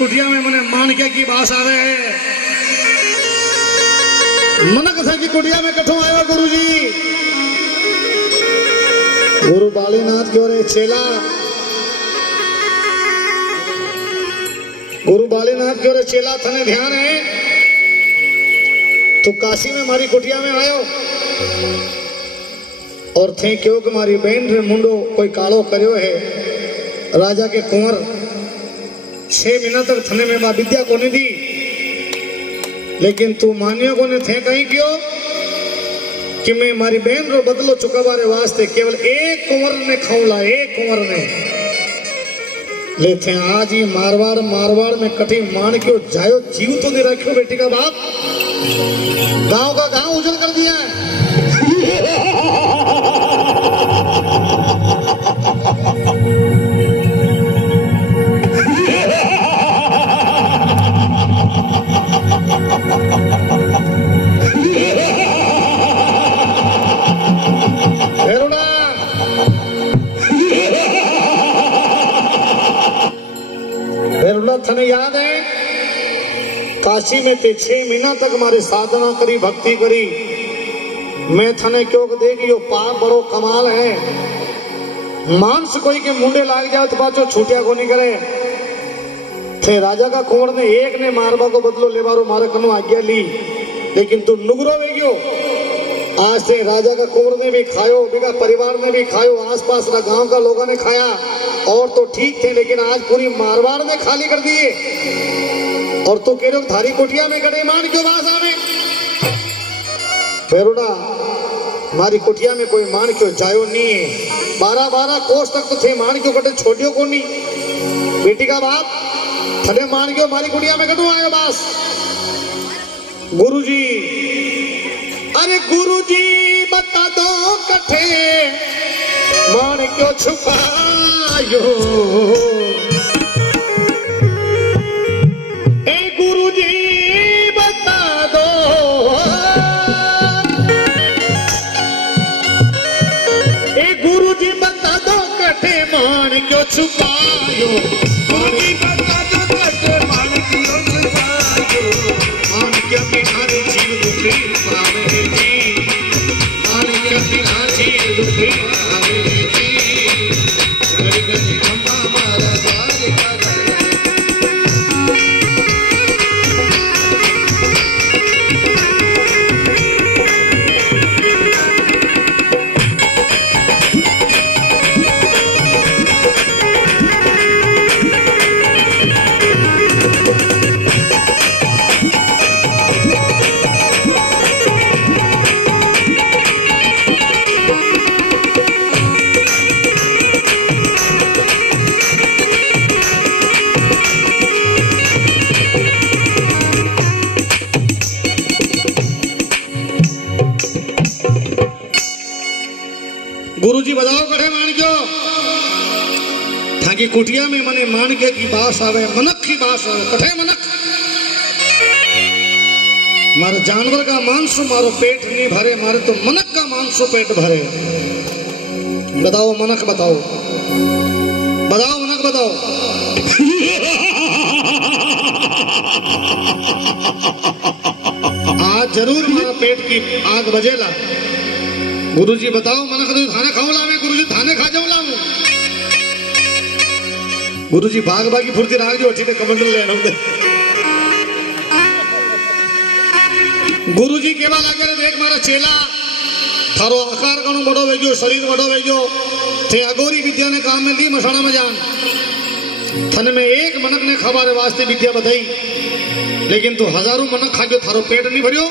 कुटिया में मने माणक्य की बास आवे है। मनक था की कुटिया में कठो आयो गुरुजी। गुरु बालीनाथ क्यों रे चेला, गुरु बालीनाथ क्यों रे चेला थने ध्यान है। तो काशी में मारी कुटिया में आयो और थे क्यों कि मारी बहन रे मुंडो कोई कालो करियो है। राजा के कुंवर 6 महीना तक थने में बा विद्या को नहीं दी, लेकिन तू मानियो को ने थे कहीं क्यों कि मैं मारी बहन रो बदलो चुकावारे वास्ते केवल एक कुंवर ने खौला, एक कुंवर ने ले थे आज ही मारवाड़ में कठी मान क्यों जायो जीव तो नहीं रखियो बेटी का बाप। गांव का गांव उजड़ कर दिया है। थने याद है काशी में ते 6 महीना तक हमारी साधना करी, भक्ति करी। मैं थने क्यों देखी यो पाप बड़ो कमाल है। मांस कोई के मुंडे लाग जाए तो पाचो छूटिया को नहीं करे। थे राजा का कुंवर ने एक ने मारवा को बदलो लेवारो मारे कनो आज्ञा ली, लेकिन तू नुगरो वे गयो। आज से राजा का कुंवर ने भी खायो, बिगा परिवार ने भी खायो, आसपास का गांव का लोगों ने खाया और तो ठीक थे, लेकिन आज पूरी मारवाड़ ने खाली कर दिए। और तो कह रहे धारी कोटिया में गड़े मान क्यों बास आवे। फेरुड़ा मारी कोटिया में कोई मान क्यों जायो नहीं है। 12 कोस तक तो थे मान क्यों कटे छोटियो को नहीं। बेटी का बाप थने मान क्यों मारी कोटिया में कटू आयो बास। गुरुजी, अरे गुरुजी बता दो कठे मान क्यों छुपायो। ए गुरुजी बता दो, ए गुरुजी बता दो कठे मान क्यों छुपायो। गुरुजी बता दो कठे मान क्यों छुपायो। मान क्यों बिहारी जीव दुखी पावे जी, मान क्यों बिहारी जीव दुखी पावे जी। गुरुजी बताओ कठे मान क्यों थाकी कुटिया में मने मान के की बास आवे, मनक की बास आवे। कठे मनक मारे जानवर का मांस मारो पेट नहीं भरे, मारे तो मनक का मांस पेट भरे। बताओ मनक बताओ, बताओ मनक बताओ। आज जरूर मारा पेट की आग बजेला। गुरुजी बताओ मनक तो थाने खाऊला मैं, गुरुजी थाने खा जाऊला हूं। गुरुजी भाग भागी फुर्ती राग जो अच्छी कमंडल लेना दे। गुरुजी केवा लागे रे देख मारा चेला थारो आकार घणो बड़ो वेगो, शरीर बड़ो वेगो थे। अगोरी विद्या ने काम में ली मसाणा में जान। थने में एक मनक ने खबारे वास्ते विद्या बताई, लेकिन तू हजारों मनक खा गयो, थारो पेट नहीं भरियो।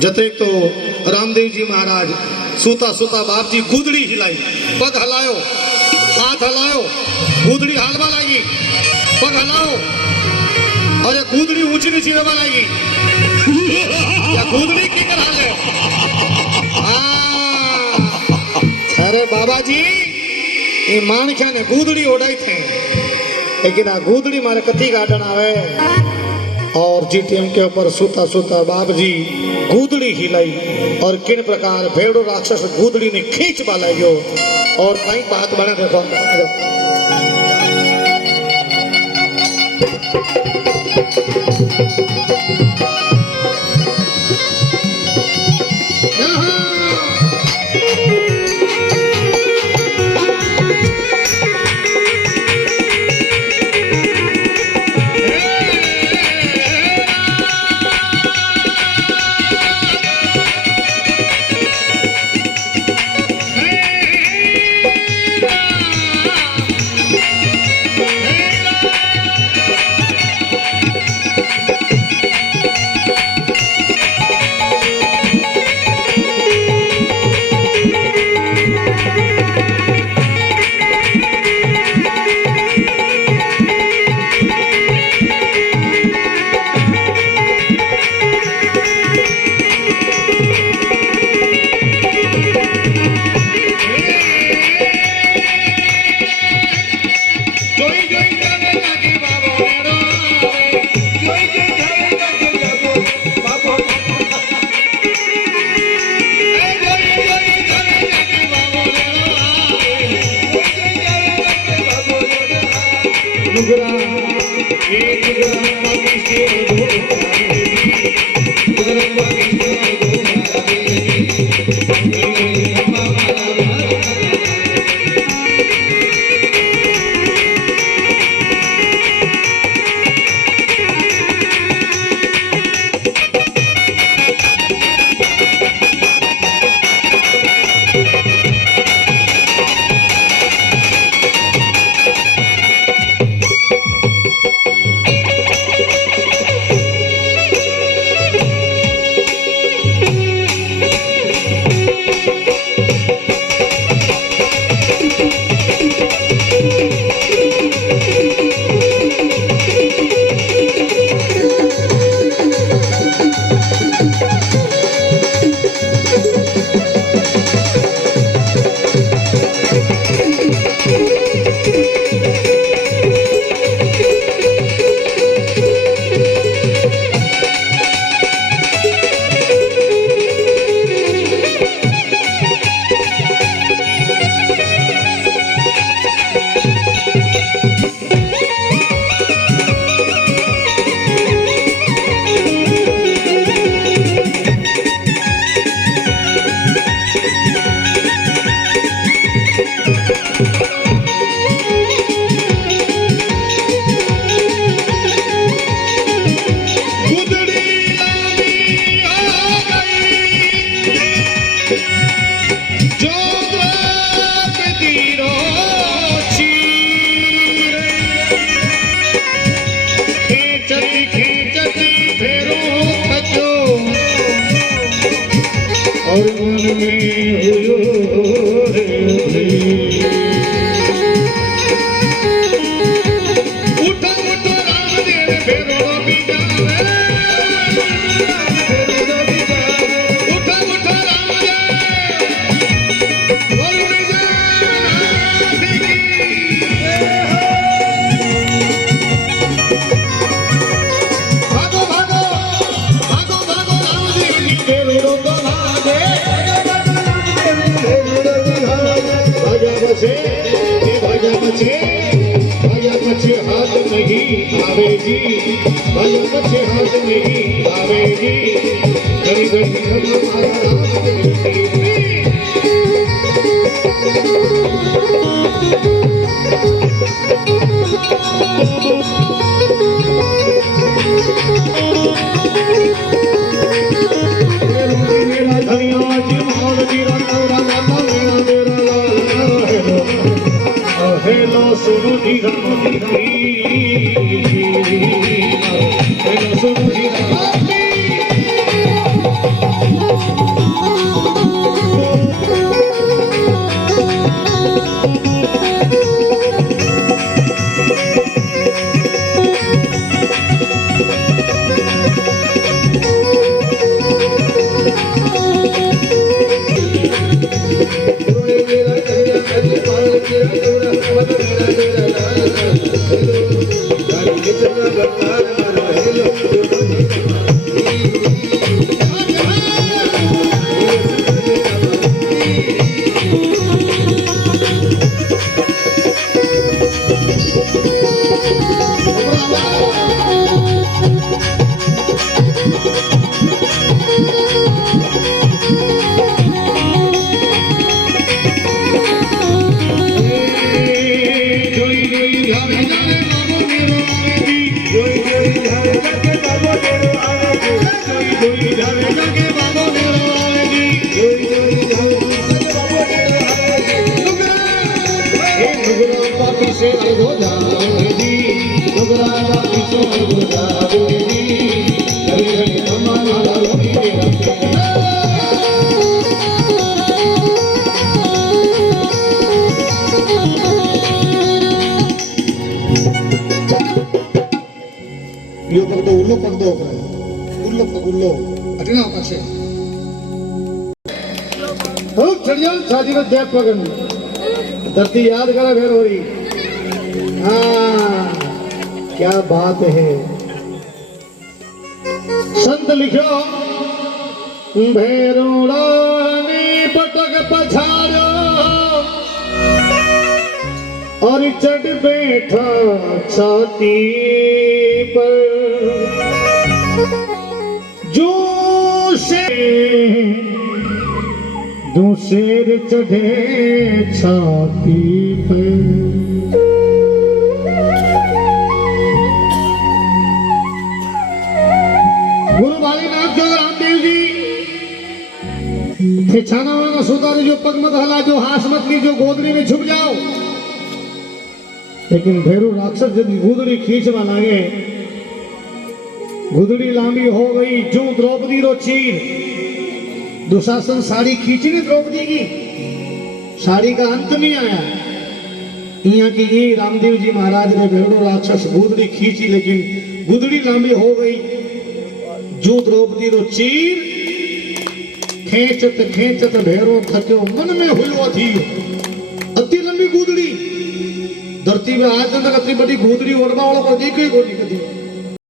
जते तो रामदेव जी महाराज सूता सूता बाप जी कूदड़ी हिलाई, पग हलायो, हाथ हलायो, कूदड़ी हालवा लगी, पग हलाओ और ये कूदड़ी ऊंची नीची हवा लगी। या कूदड़ी की कर हाले। अरे बाबा जी ये मानख्या ने कूदड़ी ओढ़ाई थे, लेकिन आ कूदड़ी मारे कथी गार्डन आवे। और जीटीएम के ऊपर सूता सूता बाप जी कूदड़ी हिलाई और किन प्रकार भेड़ो राक्षस कूदड़ी ने खींच बाला गयो। और कई बात बने देखो Bravo! जावे जावे बाबो मेरो आवेगी जोई जोई जावे जाके बाबो मेरो आवेगी जोई जोई जावे जाके बाबो मेरो आवेगी जोई जोई जावे जाके बाबो मेरो आवेगी ए नुगरा पापी से अलगो जावेगी नुगरा पापी से अलगो जावेगी घड़ी घड़ी हमारा लोही मेरा यो पकड़ो उल्लो पकड़ो उल्लो हटना पाछे हो चढ़िया छाती में देख पकड़नी धरती याद करा फिर हो रही हाँ क्या बात है संत लिखो भैरोड़ा ने पटक पछाड़ो और चढ़ बैठा छाती पर जो शेर चढ़े छाती पर गुरु भालीनाथ जो रामदेव जी छाना वाना सुधारे जो पग मत हला जो हाथ मत ली जो गोदरी में छुप जाओ लेकिन भैरू राक्षस जब गुदड़ी खींचवा लागे गुदड़ी लांबी हो गई जो द्रौपदी रो चीर दुशासन साड़ी खींची ने द्रौपदी की साड़ी का अंत नहीं आया यहाँ की ये रामदेव जी महाराज ने भैरू राक्षस गुदड़ी खींची लेकिन गुदड़ी लांबी हो गई जो द्रौपदी रो चीर खेचत खेचत भैरो थक्यो मन में हुलो थी अति लंबी गुदड़ी धरती में आज तक अति बड़ी गुदड़ी ओढ़वा वालों को देखी कोनी कदी